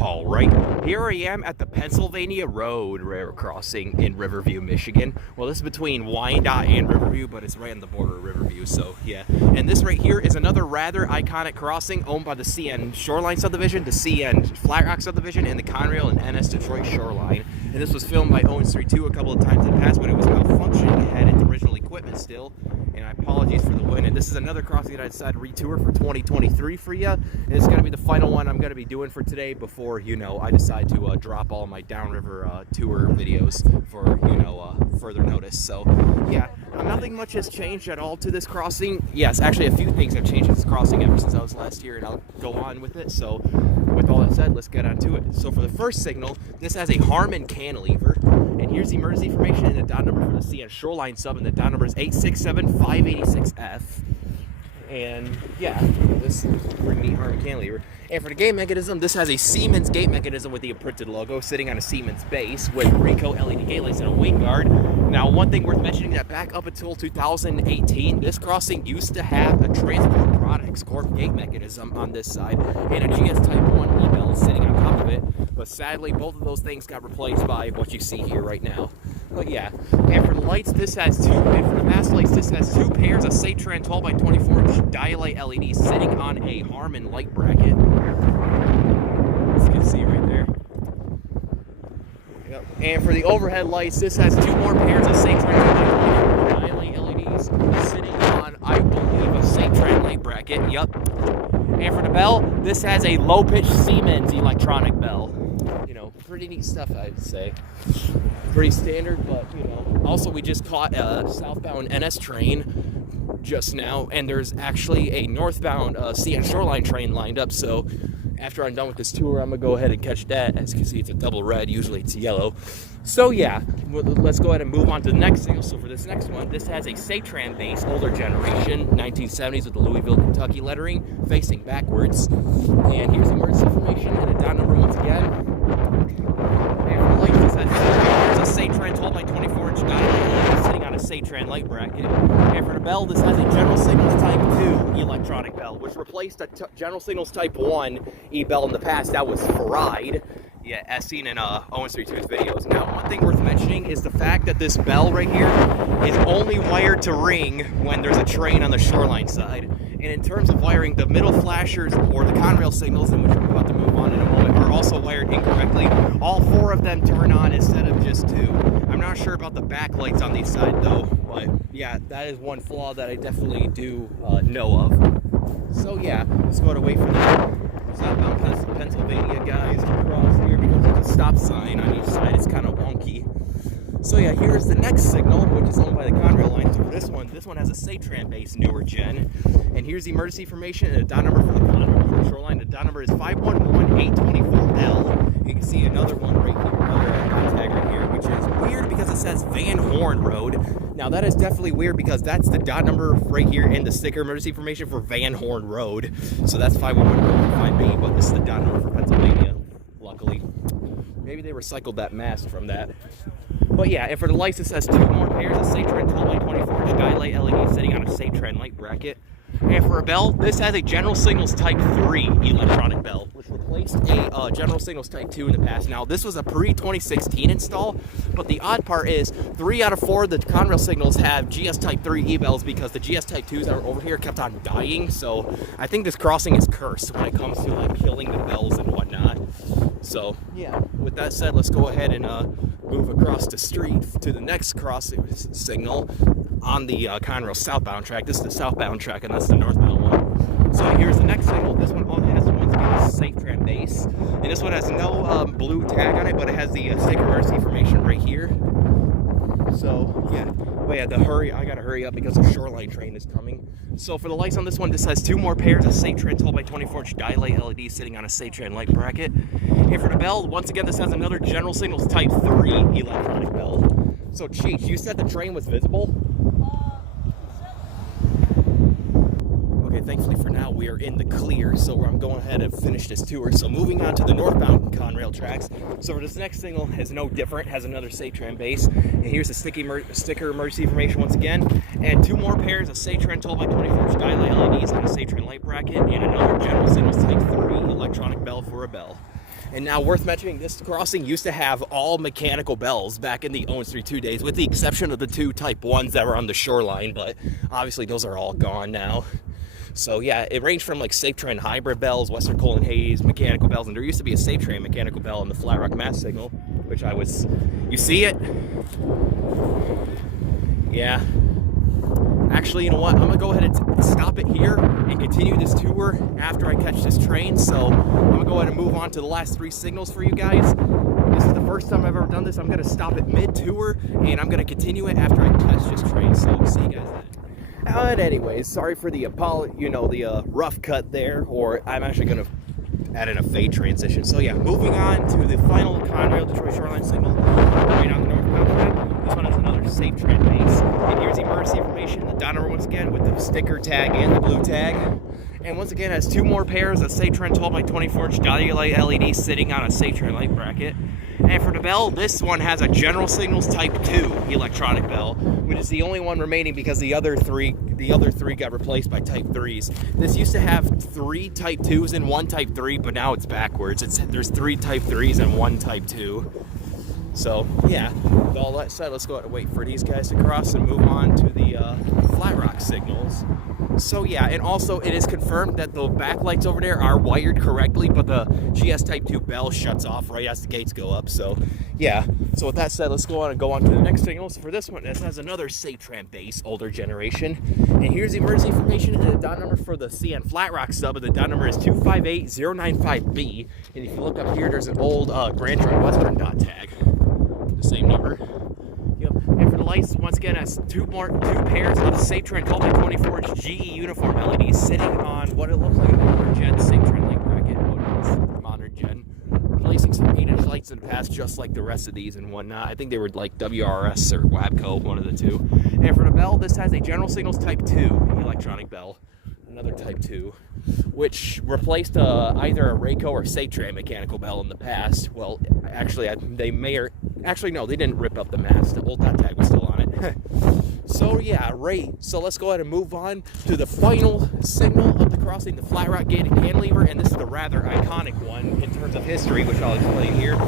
Paul, right? Here I am at the Pennsylvania Road rail crossing in Riverview, Michigan. Well, this is between Wyandotte and Riverview, but it's right on the border of Riverview, so yeah. And this right here is another rather iconic crossing owned by the CN Shoreline Subdivision, the CN Flat Rock Subdivision, and the Conrail and NS Detroit Shoreline. And this was filmed by Owens 32 a couple of times in the past, but it was malfunctioning. It had its original equipment still, and I apologize for the wind. And this is another crossing that I decided to retour for 2023 for you. And it's going to be the final one I'm going to be doing for today before, you know, I decide to drop all my downriver tour videos for, you know, further notice. So, yeah, nothing much has changed at all to this crossing. Yes, actually a few things have changed in this crossing ever since I was last here, and I'll go on with it. So, with all that said, let's get on to it. So for the first signal, this has a Harmon cantilever, and here's the emergency information and the dot number for the CN Shoreline sub, and the dot number is 867586F. And yeah, this is a pretty neat Harmon cantilever. And for the gate mechanism, this has a Siemens gate mechanism with the imprinted logo sitting on a Siemens base with Ricoh LED gate lights and a wing guard. Now, one thing worth mentioning that back up until 2018, this crossing used to have a Transport Products Corp gate mechanism on this side and a GS Type 1 e-bell sitting on top of it. But sadly, both of those things got replaced by what you see here right now. But yeah, and for the lights, this has two, and for the mask lights, this has two pairs of Satran 12 by 24 inch dialight LEDs sitting on a Harmon light bracket. As you can see right there. Yep. And for the overhead lights, this has two more pairs of Satran 12 by 24 dialight LEDs sitting on, I believe, a Satran light bracket. Yep. And for the bell, this has a low-pitch Siemens electronic bell. You know, pretty neat stuff, I'd say. Pretty standard, but, you know. Also, we just caught a southbound NS train just now, and there's actually a northbound CN Shoreline train lined up, so after I'm done with this tour, I'm going to go ahead and catch that. As you can see, it's a double red. Usually it's yellow. So, yeah, let's go ahead and move on to the next signal. So, for this next one, this has a Satran base, older generation, 1970s with the Louisville, Kentucky lettering, facing backwards. And here's the emergency information and a dot number once again. And for the lights, this has a Satran 12 by 24 inch diode sitting on a Satran light bracket. And for the bell, this has a General Signals Type 2 electronic bell, which replaced a General Signals Type 1 e-bell in the past that was fried. Yeah, as seen in Owens 32's videos. Now, one thing worth mentioning is the fact that this bell right here is only wired to ring when there's a train on the shoreline side. And in terms of wiring, the middle flashers or the Conrail signals, in which I'm about to move on in a moment, are also wired incorrectly. All four of them turn on instead of just two. I'm not sure about the backlights on these side though, but yeah, that is one flaw that I definitely do know of. So yeah, let's go to wait for the southbound Pennsylvania guys to cross here because there's a stop sign on each side. It's kind of wonky. So yeah, here's the next signal, which is owned by the Conrail line. So for this one has a Satran base, newer gen. And here's the emergency information and a dot number for the Conrail shoreline. The dot number is 511824L. You can see another one right here, another tag right here, which is weird because it says Van Horn Road. Now that is definitely weird because that's the dot number right here in the sticker emergency information for Van Horn Road. So that's 511.5B, but this is the dot number for Pennsylvania, luckily. Maybe they recycled that mast from that. But yeah, and for the lights, it says two more pairs of Satran 12 by 24 inch skylight LED sitting on a Satran light bracket. And for a bell, this has a General Signals Type 3 electronic bell, which replaced a General Signals Type 2 in the past. Now, this was a pre-2016 install, but the odd part is 3 out of 4 of the Conrail signals have GS Type 3 e-bells because the GS Type 2s that are over here kept on dying. So I think this crossing is cursed when it comes to like killing the bells and whatnot. So yeah, with that said, let's go ahead and move across the street to the next crossing signal on the Conrail southbound track. This is the southbound track, and that's the northbound one. So here's the next signal. This one has once again a Satran base, and this one has no blue tag on it, but it has the sticker emergency information right here. So yeah, but yeah, I gotta hurry up because the shoreline train is coming. So for the lights on this one, this has two more pairs of Satran 12 by 24 inch dialight LEDs sitting on a Satran light bracket. And for the bell, once again, this has another General Signals Type 3 electronic bell. So Cheech, you said the train was visible? Okay, thankfully for now we are in the clear, so I'm going ahead and finish this tour. So moving on to the northbound Conrail tracks. So for this next signal is no different, has another Satran base. And here's the sticker emergency information once again. And two more pairs of Satran 12 by 24 inch dialight LEDs on a Satran light bracket, and another General Signals Type 3 electronic bell for a bell. And now worth mentioning, this crossing used to have all mechanical bells back in the Owens Street 2 days, with the exception of the 2 Type 1s that were on the shoreline, but obviously those are all gone now. So yeah, it ranged from like Safe Train hybrid bells, Western Coal and Hayes mechanical bells, and there used to be a Safe Train mechanical bell on the Flat Rock mast signal, which you see it? Yeah. Actually, you know what? I'm gonna go ahead and stop it here and continue this tour after I catch this train. So I'm gonna go ahead and move on to the last 3 signals for you guys. This is the first time I've ever done this. I'm gonna stop it mid-tour and I'm gonna continue it after I catch this train. So see you guys then. And anyways, sorry for the rough cut there, or I'm actually gonna add in a fade transition. So yeah, moving on to the final Conrail Detroit Shoreline signal, right on the northbound track. This one is another Safe Train base. And here's the emergency information, the dot number once again with the sticker tag and the blue tag. And once again, has 2 more pairs of Safe Train 12 by 24 inch dahlia light LEDs sitting on a Safe Train light bracket. And for the bell, this one has a General Signals Type 2 electronic bell, which is the only one remaining because the other three got replaced by Type 3s. This used to have 3 Type 2s and 1 Type 3, but now it's backwards. There's 3 Type 3s and 1 Type 2. So yeah, with all that said, let's go ahead and wait for these guys to cross and move on to the Flat Rock signals. So yeah, and also it is confirmed that the backlights over there are wired correctly, but the GS Type 2 bell shuts off right as the gates go up. So yeah, so with that said, let's go on to the next signal. So for this one, this has another Safe Tram base, older generation. And here's the emergency information and the dot number for the CN Flat Rock sub, and the dot number is 258095B. And if you look up here, there's an old Grand Trunk Western dot tag. The same number. Yep. And for the lights, once again, has 2 pairs of Safe Train 12 by 24 inch GE uniform LEDs sitting on what it looks like a modern gen Safe Train light bracket. Modern gen. Replacing some 8-inch lights in the past, just like the rest of these and whatnot. I think they were like WRS or WABCO, one of the 2. And for the bell, this has a General Signals Type 2 electronic bell. Another Type 2, which replaced either a Rayco or Safe Train mechanical bell in the past. Well, actually, no, they didn't rip up the mast. The old dot tag was still on it. So yeah, so let's go ahead and move on to the final signal of the crossing, the Flat Rock gated cantilever, and this is the rather iconic one in terms of history, which I'll explain here.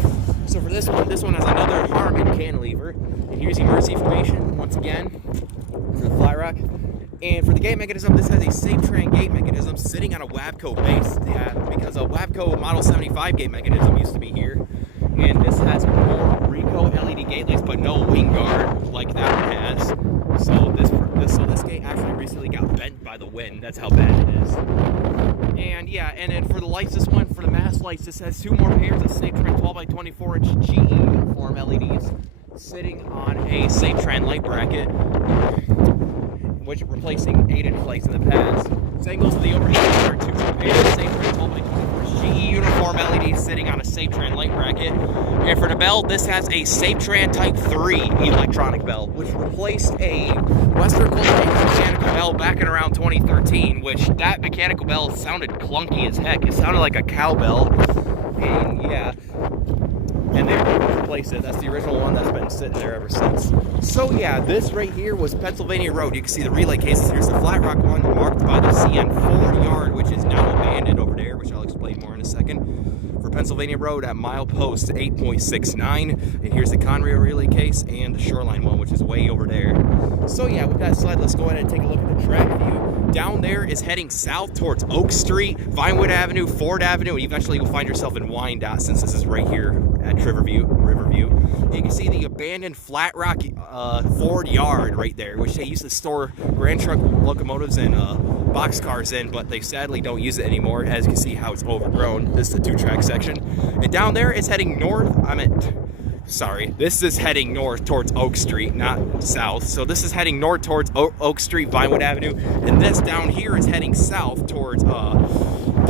So for this one has another Harmon cantilever, and here's the emergency information once again for the Flat Rock. And for the gate mechanism, this has a Safe Train gate mechanism sitting on a WABCO base. Yeah, because a WABCO Model 75 gate mechanism used to be here. And this has more Rico LED gate lights, but no wing guard like that one has. So this gate actually recently got bent by the wind. That's how bad it is. And yeah, and then for the lights, for the mast lights, this has 2 more pairs of Safe Train 12 by 24 inch GE uniform LEDs sitting on a Safe Train light bracket, which replacing 8-inch lights in the past. Same goes to the overhead. There are 2 more pairs of Safe Train 12 by 24 GE uniform LEDs sitting on a Safe Train light bracket. And for the bell, this has a Safe Train Type 3 electronic bell, which replaced a Western Coal mechanical bell back in around 2013, which that mechanical bell sounded clunky as heck. It sounded like a cowbell. And yeah, and they replaced it. That's the original one that's been sitting there ever since. So yeah, this right here was Pennsylvania Road. You can see the relay cases. Here's the Flat Rock one marked by the CN Ford yard, which is now abandoned over there, which I'll explain more in a second. For Pennsylvania Road at milepost 8.69. And here's the Conrail relay case and the Shoreline one, which is way over there. So yeah, with that said, let's go ahead and take a look at the track view. Down there is heading south towards Oak Street, Vinewood Avenue, Ford Avenue, and eventually you'll find yourself in Wyandotte, since this is right here at Riverview. And you can see the abandoned Flat Rock Ford yard right there, which they used to store Grand Trunk locomotives and boxcars in, but they sadly don't use it anymore, as you can see how it's overgrown. This is the 2-track section. And down there is heading north. This is heading north towards Oak Street, not south. So this is heading north towards Oak Street, Vinewood Avenue, and this down here is heading south towards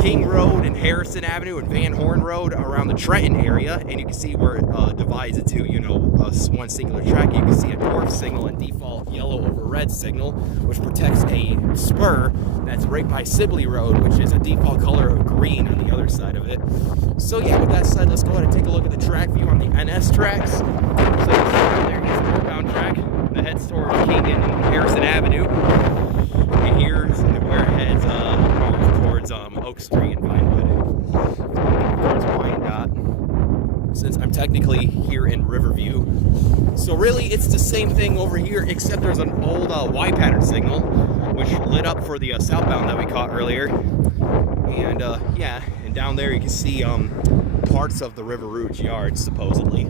King Road and Harrison Avenue and Van Horn Road around the Trenton area. And you can see where it divides it to, one singular track. You can see a dwarf signal and default yellow over red signal, which protects a spur that's right by Sibley Road, which is a default color of green on the other side of it. So yeah, with that said, let's go ahead and take a look at the track view on the NS tracks. So there is the northbound track that heads toward King and Harrison Avenue. And here's where it heads north towards Oak Street and Vinewood. Towards Wyandotte. since I'm technically here in Riverview. So really, it's the same thing over here, except there's an old Y pattern signal, which lit up for the southbound that we caught earlier. And yeah, and down there you can see parts of the Riverview yard, supposedly.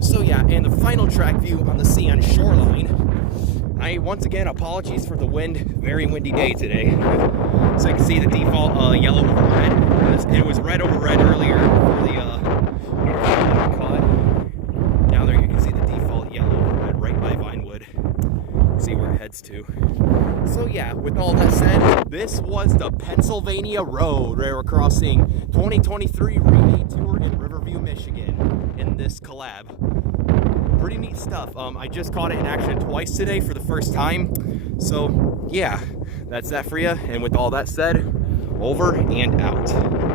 So yeah, and the final track view on the CN shoreline. Once again, apologies for the wind, very windy day today. So you can see the default yellow over red. It was red over red earlier for the caught. Down there you can see the default yellow over red right by Vinewood. See where it heads to. So yeah, with all that said, this was the Pennsylvania Road Railroad Crossing 2023 Remade Tour in Riverview, Michigan in this collab. Pretty neat stuff. I just caught it in action twice today for the first time. So yeah, that's that for you. And with all that said, over and out.